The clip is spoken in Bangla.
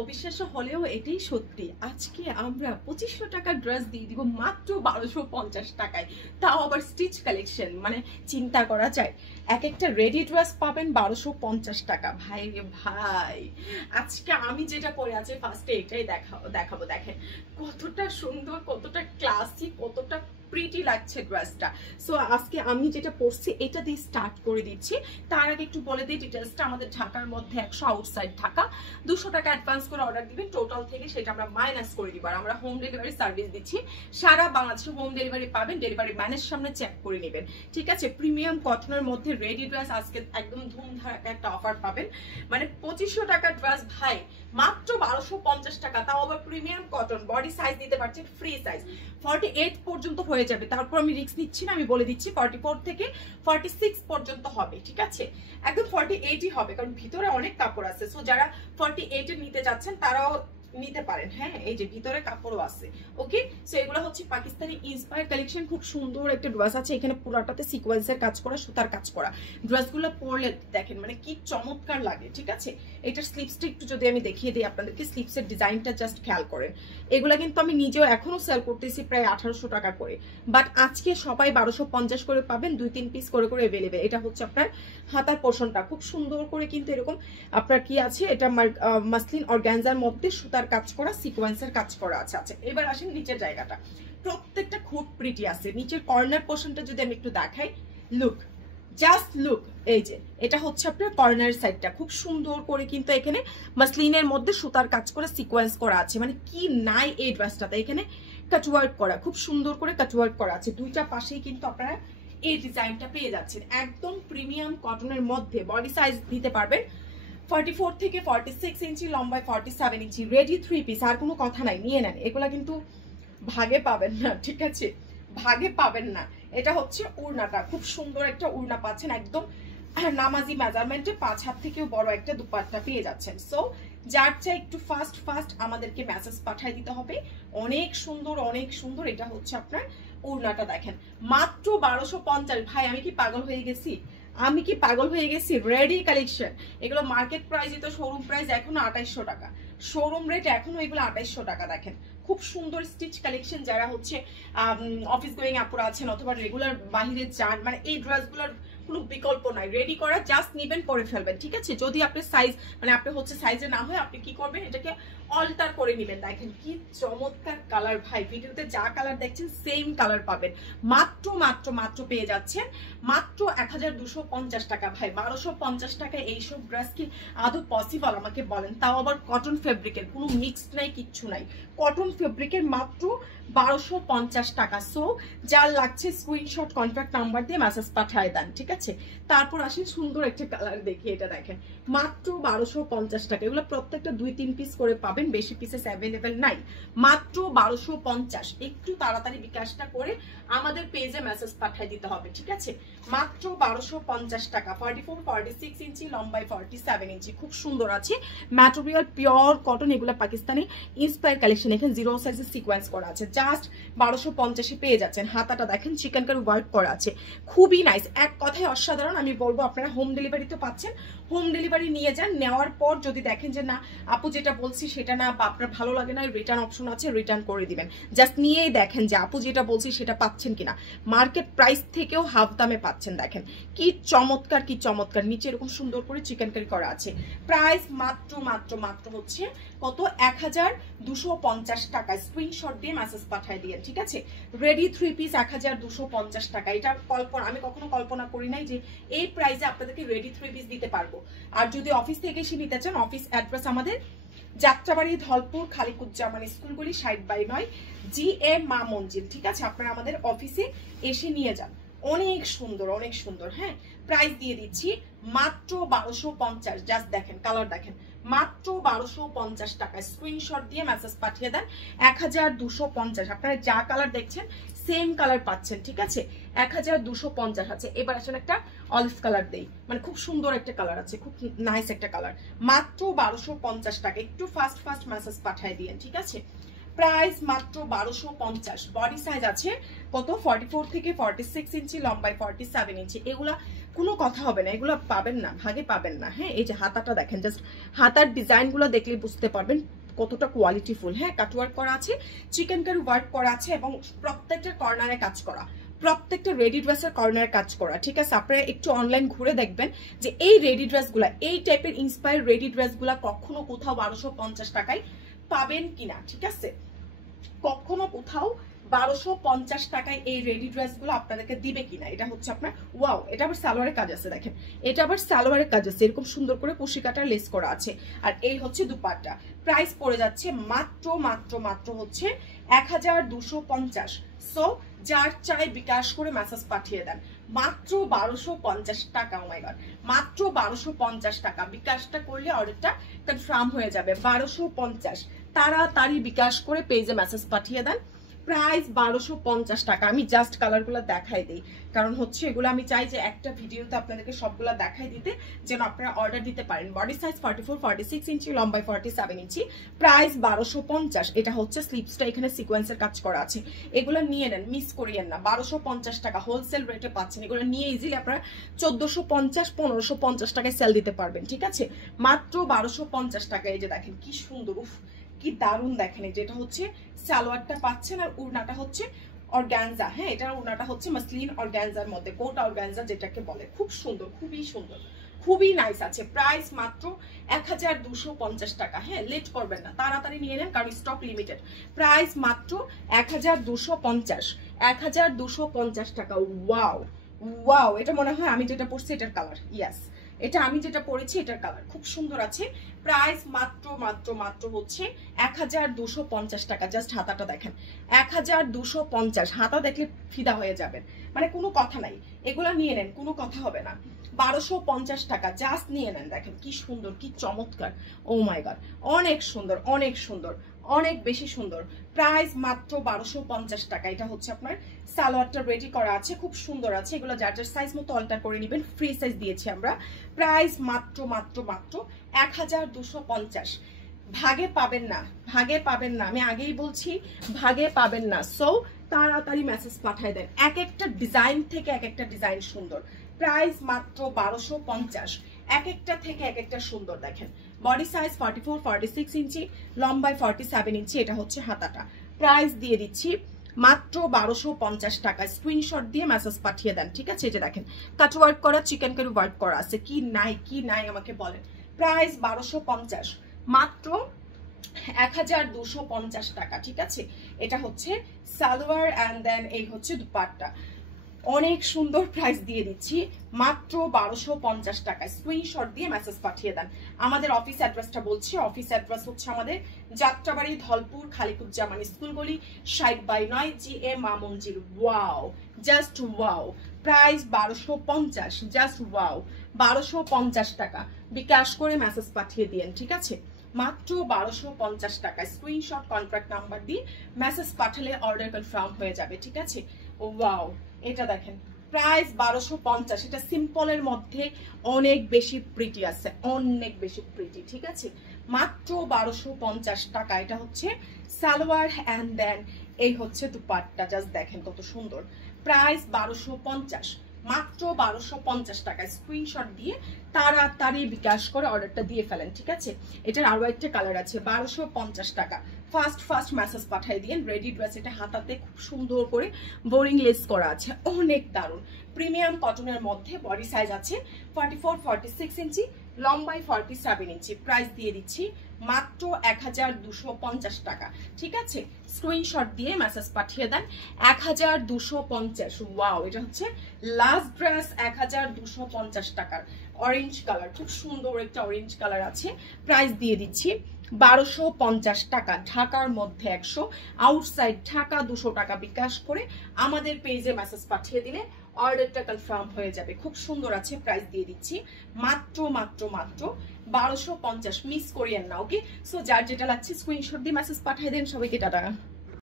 অবিশ্বাস্য হলেও এটাই সত্যি। আজকে আমরা 2500 টাকার ড্রেস দিয়ে দিব মাত্র 1250 টাকায়, তাও আবার স্টিচ কালেকশন। মানে চিন্তা করা যায়, এক একটা রেডি ড্রেস পাবেন 1250 টাকা। ভাই রে ভাই, আজকে আমি যেটা পরে আছি ফার্স্টে এটাই দেখাবো। দেখেন কতটা সুন্দর, কতটা ক্লাসি, কতটা প্রিটি লাগছে ড্রেসটা। সো আজকে আমি যেটা পরছি এটা দিয়ে স্টার্ট করে দিচ্ছি। তার আগে একটু বলে দিই ডিটেলসটা। আমাদের ঢাকার মধ্যে 100, আউটসাইড ঢাকা 200 টাকা অ্যাডভান্স করে অর্ডার দিবেন। টোটাল থেকে সেটা আমরা মাইনাস করে দিব। আর আমরা হোম ডেলিভারি সার্ভিস দিচ্ছি, সারা বাংলাদেশে হোম ডেলিভারি পাবেন। ডেলিভারি ম্যানের সামনে চেক করে নেবেন, ঠিক আছে? প্রিমিয়াম কটনের মধ্যে রেডি ড্রেস আজকে একদম ধুমধারাক্কা একটা অফার পাবেন। মানে 2500 টাকার ড্রেস ভাই মাত্র 1250 টাকা, তাও আবার প্রিমিয়াম কটন। বডি সাইজ দিতে পারছেন ফ্রি সাইজ, 48 পর্যন্ত হয়ে যাবে। তারপর আমি রিস্ক নিচ্ছি না, আমি বলে দিচ্ছি 44 থেকে 46 পর্যন্ত হবে, ঠিক আছে? একদম 48ই হবে, কারণ ভিতরে অনেক কাপড় আছে। সো যারা 48 এর নিতে যাচ্ছেন তারাও নিতে পারেন। হ্যাঁ, এই যে ভিতরে কাপড়ও আছে। ওকে, সো এগুলো হচ্ছে পাকিস্তানি ইন্সপায়ার কালেকশন। খুব সুন্দর একটা ড্রেস আছে, এখানে পুরোটাতে সিকোয়েন্সের কাজ করা, সুতার কাজ করা। ড্রেসগুলো পরলে দেখেন মানে কি চমৎকার লাগে, ঠিক আছে? এটার স্লিপসটা একটু যদি আমি দেখিয়ে দিই আপনাদেরকে, স্লিপসের ডিজাইনটা জাস্ট খেয়াল করেন। এগুলা কিন্তু আমি নিজেও এখনো সেল করতেছি প্রায় 1800 টাকা করে, বাট আজকে সবাই 1250 করে পাবেন। 2-3 পিস করে করে अवेलेबल। এটা হচ্ছে আপনার হাতার পোরশনটা, খুব সুন্দর করে কিন্তু এরকম আপনার কি আছে, এটা মাসলিন অর্গানজার মধ্যে সুতার কাজ করা, সিকোয়েন্সের কাজ করা আছে। আচ্ছা, এবার আসেন নিচের জায়গাটা, প্রত্যেকটা খুব প্রিটি আছে। নিচের কর্নার পোরশনটা যদি আমি একটু দেখাই, লুক, জাস্ট লুক। এই যে এটা হচ্ছে আপনার কর্নার সাইডটা, খুব সুন্দর করে কিন্তু এখানে মাসলিনের মধ্যে সুতার কাজ করে সিকোয়েন্স করা আছে। মানে কি নাই এই ড্রেসটাতে, এখানে কাটওয়ার্ক করা, খুব সুন্দর করে কাটওয়ার্ক করা আছে। দুইটা পাশেই কিন্তু আপনারা এই ডিজাইনটা পেয়ে যাচ্ছেন, একদম প্রিমিয়াম কটনের মধ্যে। বডি সাইজ দিতে পারবেন 44 থেকে 46 ইঞ্চি, লম্বায় 47 ইঞ্চি। রেডি 3 পিস, আর কোনো কথা নাই, নিয়ে নেন। এগুলা কিন্তু ভাগে পাবেন না, ঠিক আছে? ভাগে পাবেন না। এটা হচ্ছে উড়নাটা, খুব সুন্দর একটা উড়না পাচ্ছেন, একদম নামাজি মেজারমেন্টে 5 হাত থেকেও বড় একটা দুপাট্টা পেয়ে যাচ্ছেন। সো যার চাই একটু ফাস্ট আমাদেরকে মেসেজ পাঠিয়ে দিতে হবে। অনেক সুন্দর, অনেক সুন্দর। এটা হচ্ছে আপনার উড়নাটা, দেখেন মাত্র 1250। ভাই আমি কি পাগল হয়ে গেছি? আমি কি পাগল হয়ে গেছি? Ready collection. এগুলো মার্কেট প্রাইস তো শোরুম প্রাইস এখনো 2800 টাকা, শোরুম রেট এখনো এগুলো 2800 টাকা। দেখেন খুব সুন্দর স্টিচ কালেকশন। যারা হচ্ছে অফিস গোয়িং আপুরা আছেন অথবা রেগুলার বাহিরে যান, মানে এই ড্রেসগুলোর কোনো বিকল্প নাই। রেডি করা, জাস্ট নিবেন, পরে ফেলবেন, ঠিক আছে? যদি আপনার সাইজ মানে আপনি হচ্ছে সাইজে না হয়, আপনি কি করবেন, এটাকে অল্টার করে নেবেন। দেখেন কি চমৎকার কালার ভাই, ভিডিওতে যা কালার দেখছেন সেম কালার পাবেন। মাত্র মাত্র মাত্র পেয়ে যাচ্ছেন মাত্র 1250 টাকা। ভাই 1250 টাকায় এইসব ড্রেস কি আদৌ পসিবল আমাকে বলেন? তাও আবার কটন ফেব্রিকের, কোনো মিক্সড নাই, কিচ্ছু নাই, কটন ফেব্রিকের, মাত্র 1250 টাকা। সো যার লাগছে স্ক্রিনশট কন্ট্যাক্ট নাম্বার দিয়ে মেসেজ পাঠিয়ে দেন, ঠিক আছে? তারপর আসেন সুন্দর একটা কালার দেখি, এটা দেখেন মাত্র 1250 টাকা। এগুলো প্রত্যেকটা 2-3 পিস করে পাবেন, বেশি পিসেস অ্যাভেলেবেল নাই। মাত্র 1250। একটু তাড়াতাড়ি বিকাশটা করে আমাদের পেজে মেসেজ পাঠিয়ে দিতে হবে, ঠিক আছে? মাত্র 1250 টাকা। 44-46 ইঞ্চি, লম্বায় 47 ইঞ্চি। খুব সুন্দর আছে, ম্যাটেরিয়াল পিওর কটন। এগুলো পাকিস্তানি ইন্সপায়ার কালেকশন। এখানে 0 সাইজের সিকোয়েন্স করা আছে, জাস্ট 1250 পেয়ে যাচ্ছেন। হাতাটা দেখেন চিকেন কারি ওয়ার্ক করা আছে, খুবই নাইস। এক কথায় অসাধারণ। আমি বলবো আপনারা হোম ডেলিভারি তো পাচ্ছেন, হোম ডেলিভারি নিয়ে যান। নেওয়ার পর যদি দেখেন যে না আপু যেটা বলছি সেটা না, বা আপনার ভালো লাগে না, রিটার্ন অপশন আছে, রিটার্ন করে দিবেন। জাস্ট নিয়েই দেখেন যে আপু যেটা বলছি সেটা পাচ্ছেন কিনা। মার্কেট প্রাইস থেকেও হাফ দামে পাচ্ছেন। দেখেন কি চমৎকার, কি চমৎকার। নিচে এরকম সুন্দর করে চিকেন কারি করা আছে। প্রাইস মাত্র মাত্র মাত্র হচ্ছে কত, 1250 টাকা। স্ক্রিনশট দিয়ে মেসেজ পাঠিয়ে দিয়ে, ঠিক আছে? রেডি 3 পিস 1250 টাকা। এটা কল্পনা, আমি কখনো কল্পনা করি নাই যে এই প্রাইসে আপনাদেরকে রেডি 3 পিস দিতে পারবো। আর যদি অফিস থেকে এসে নিতে চান, অফিস অ্যাড্রেস আমাদের যাত্রাবাড়ি, ধলপুর, খালিকুজ্জামান স্কুলগুলি 60/9 GA মা মঞ্জিল, ঠিক আছে? আপনারা আমাদের অফিসে এসে নিয়ে যান। অনেক সুন্দর, অনেক সুন্দর। হ্যাঁ, প্রাইস দিয়ে দিচ্ছি মাত্র 1250। জাস্ট দেখেন কালার, দেখেন মাত্র 1250 টাকা। স্ক্রিনশট দিয়ে মেসেজ পাঠিয়ে দেন 1250। আপনারা যা কালার দেখছেন সেম কালার পাচ্ছেন, ঠিক আছে? 1250 আছে। এবার আসলে একটা অলিভ কালার দেই, মানে খুব সুন্দর একটা কালার আছে, খুব নাইস একটা কালার। মাত্র 1250 টাকা। একটু ফাস্ট মেসেজ পাঠিয়ে দিয়েন, ঠিক আছে? প্রাইস মাত্র 1250। বডি সাইজ আছে কত, 44 থেকে 46 ইঞ্চি, লম্বায় 47 ইঞ্চি। এগুলা কোনো কথা হবে না, এগুলো পাবেন না, ভাগে পাবেন না। হ্যাঁ, এই যে হাতাটা দেখেন, জাস্ট হাতার ডিজাইনগুলো দেখলে বুঝতে পারবেন কতটা কোয়ালিটিফুল। হ্যাঁ, কাটওয়ার্ক করা আছে, চিকেন কারি ওয়ার্ক করা আছে এবং প্রত্যেকটা কর্নারে কাজ করা, প্রত্যেকটা রেডি ড্রেসের কর্নারে কাজ করা। ঠিক আছে, আপনারা একটু অনলাইন ঘুরে দেখবেন যে এই রেডি ড্রেসগুলা, এই টাইপের ইন্সপায়ার রেডি ড্রেসগুলা কখনো কোথাও 1250 টাকায় পাবেন কিনা। ঠিক আছে, কখনো কোথাও 1250 টাকায় এই রেডি ড্রেসগুলো আপনাদেরকে দিবে কিনা। এটা হচ্ছে আপনার ওয়াও, এটা আবার সালোয়ারের কাজ আছে দেখেন, এটা আবার সালোয়ারের কাজ আছে, এরকম সুন্দর করে কুশি কাটার লেস করা আছে। আর এই হচ্ছে দুপাট্টা, প্রাইস পড়ে যাচ্ছে মাত্র মাত্র মাত্র হচ্ছে 1250। সো যার চাই বিকাশ করে মেসেজ পাঠিয়ে দেন, মাত্র 1250 টাকা। ও মাই গড, মাত্র 1250 টাকা। বিকাশটা করলে অর্ডারটা কনফার্ম হয়ে যাবে। 1250, তাড়াতাড়ি বিকাশ করে পেজে মেসেজ পাঠিয়ে দেন। প্রাইস 1250 টাকা। আমি জাস্ট কালারগুলো দেখাই দিই, কারণ হচ্ছে এগুলো আমি চাই যে একটা ভিডিওতে আপনাদেরকে সবগুলো দেখাই দিতে, যেন আপনারা অর্ডার দিতে পারেন। বডি সাইজ 44-46 ইঞ্চি, লম্বায় 47 ইঞ্চি, প্রাইস 1250। এটা হচ্ছে স্লিপসটা, এখানে সিকোয়েন্সের কাজ করা আছে। এগুলো নিয়ে নেন, মিস করিয়েন না। 1250 টাকা হোলসেল রেটে পাচ্ছেন। এগুলো নিয়ে ইজিলি আপনারা 1450-1550 টাকায় সেল দিতে পারবেন। ঠিক আছে, মাত্র 1250 টাকা। এই যে দেখেন কি সুন্দর, উফ কি দারুণ দেখেন। এই যেটা হচ্ছে সালোয়ারটা পাচ্ছেন, আর উড়নাটা হচ্ছে অর্গানজা। হ্যাঁ, এটার উড়নাটা হচ্ছে মাসলিন অর্গানজার মধ্যে, কোট অর্গানজা যেটাকে বলে। খুব সুন্দর, খুবই সুন্দর, খুবই নাইস আছে। প্রাইস মাত্র 1250 টাকা। হ্যাঁ, লেট করবেন না, তাড়াতাড়ি নিয়ে নেন কারণ স্টক লিমিটেড। প্রাইস মাত্র 1250, 1250 টাকা। ওয়াও ওয়াও, এটা মনে হয় আমি যেটা পরছি এটার কালার। ইয়াস, এটা আমি যেটা পরেছি এটার কালার খুব সুন্দর আছে। প্রাইস মাত্র মাত্র মাত্র হচ্ছে 1250 টাকা। জাস্ট হাতাটা দেখেন, 1250। হাতা দেখলে ফিদা হয়ে যাবেন, মানে কোনো কথা নাই। এগুলা নিয়ে নেন, কোনো কথা হবে না। 1250 টাকা জাস্ট নিয়ে নেন। দেখেন কি সুন্দর, কি চমৎকার। ও মাই গড, অনেক সুন্দর, অনেক সুন্দর, অনেক বেশি সুন্দর। প্রাইস মাত্র 1250 টাকা। এটা হচ্ছে আপনার সালোয়ারটা রেডি করা আছে, খুব সুন্দর আছে। এগুলো যার যার সাইজ মতো অল্টার করে নেবেন, ফ্রি সাইজ দিয়েছি আমরা। প্রাইস মাত্র মাত্র মাত্র 1250। ভাগে পাবেন না, ভাগে পাবেন না, আমি আগেই বলছি ভাগে পাবেন না। সো তাড়াতাড়ি মেসেজ পাঠায় দেন। এক একটা ডিজাইন থেকে এক একটা ডিজাইন সুন্দর। প্রাইস মাত্র 1250। এক একটা থেকে এক একটা সুন্দর। দেখেন বডি সাইজ 44-46 ইঞ্চি, লম্বায় 47 ইঞ্চি। এটা হচ্ছে হাতাটা। প্রাইস দিয়ে দিচ্ছি মাত্র 1250 টাকা। স্ক্রিনশট দিয়ে মেসেজ পাঠিয়ে দেন। ঠিক আছে, এই যে দেখেন কাট ওয়ার্ক করা, চিকেন কারি ওয়ার্ক করা আছে। কি নাই, কি নাই আমাকে বলেন। প্রাইস 1250, মাত্র 1250 টাকা। ঠিক আছে, এটা হচ্ছে সালোয়ার অ্যান্ড দেন এই হচ্ছে দুপাট্টা। অনেক সুন্দর প্রাইস দিয়ে দিচ্ছি মাত্র 1250 টাকায়। স্ক্রিনশট দিয়ে মেসেজ পাঠিয়ে দেন। আমাদের অফিস অ্যাড্রেসটা বলছি, অফিস অ্যাড্রেস হচ্ছে আমাদের যাত্রাবাড়ি, ধলপুর, খালিকুজ্জামান স্কুল গলি, 60/9 GA Ma Manzil. Wow, just wow. Price 1250, just wow. 1250 টাকা। বিকাশ করে মেসেজ পাঠিয়ে দিয়েন। ঠিক আছে, মাত্র 1250 টাকা। স্ক্রিনশট কন্ট্রাক্ট নাম্বার দিয়ে মেসেজ পাঠালে অর্ডার কনফার্ম হয়ে যাবে। ঠিক আছে, ওয়াও। এটা দেখেন প্রাইস 1250। এটা সিম্পলের মধ্যে অনেক বেশি প্রিটি আছে, অনেক বেশি প্রিটি। ঠিক আছে, মাত্র 1250 টাকা। এটা হচ্ছে সালোয়ার অ্যান্ড দেন এই হচ্ছে দুপাট্টা। জাস্ট দেখেন কত সুন্দর। প্রাইস 1250, মাত্র 1250 টাকা। স্ক্রিনশট দিয়ে তাড়াতাড়ি বিকাশ করে অর্ডারটা দিয়ে ফেলেন। ঠিক আছে, এটার আরো একটা কালার আছে। 1250 টাকা। ফার্স্ট ফার্স্ট মেসেজ পাঠাই দিন। রেডি ড্রেস, এটা হাতাতে খুব সুন্দর করে বোরিং লেস করা আছে, অনেক দারুণ। প্রিমিয়াম কটনের মধ্যে, বডি সাইজ আছে 44-46 ইঞ্চি, লম্বায় 47 ইঞ্চি। প্রাইস দিয়ে দিচ্ছি মাত্র 1250 টাকা। ঠিক আছে, স্ক্রিনশট দিয়ে মেসেজ পাঠিয়ে দেন। 1250। ওয়াও, এটা হচ্ছে লাস্ট ড্রেস। 1250 টাকার অরেঞ্জ কালার, খুব সুন্দর একটা অরেঞ্জ কালার আছে। প্রাইস দিয়ে দিচ্ছি 1250 টাকা। ঢাকার মধ্যে 100, আউটসাইড ঢাকা 200 টাকা বিকাশ করে আমাদের পেজে মেসেজ পাঠিয়ে দিলে অর্ডারটা কনফার্ম হয়ে যাবে। খুব সুন্দর আছে। প্রাইস দিয়ে দিচ্ছি মাত্র মাত্র মাত্র 1250। মিস করিয়েন না। ওকে, সো যার যেটা লাগছে স্ক্রিনশট দিয়ে মেসেজ পাঠিয়ে দেন। সবাইকে টাটা।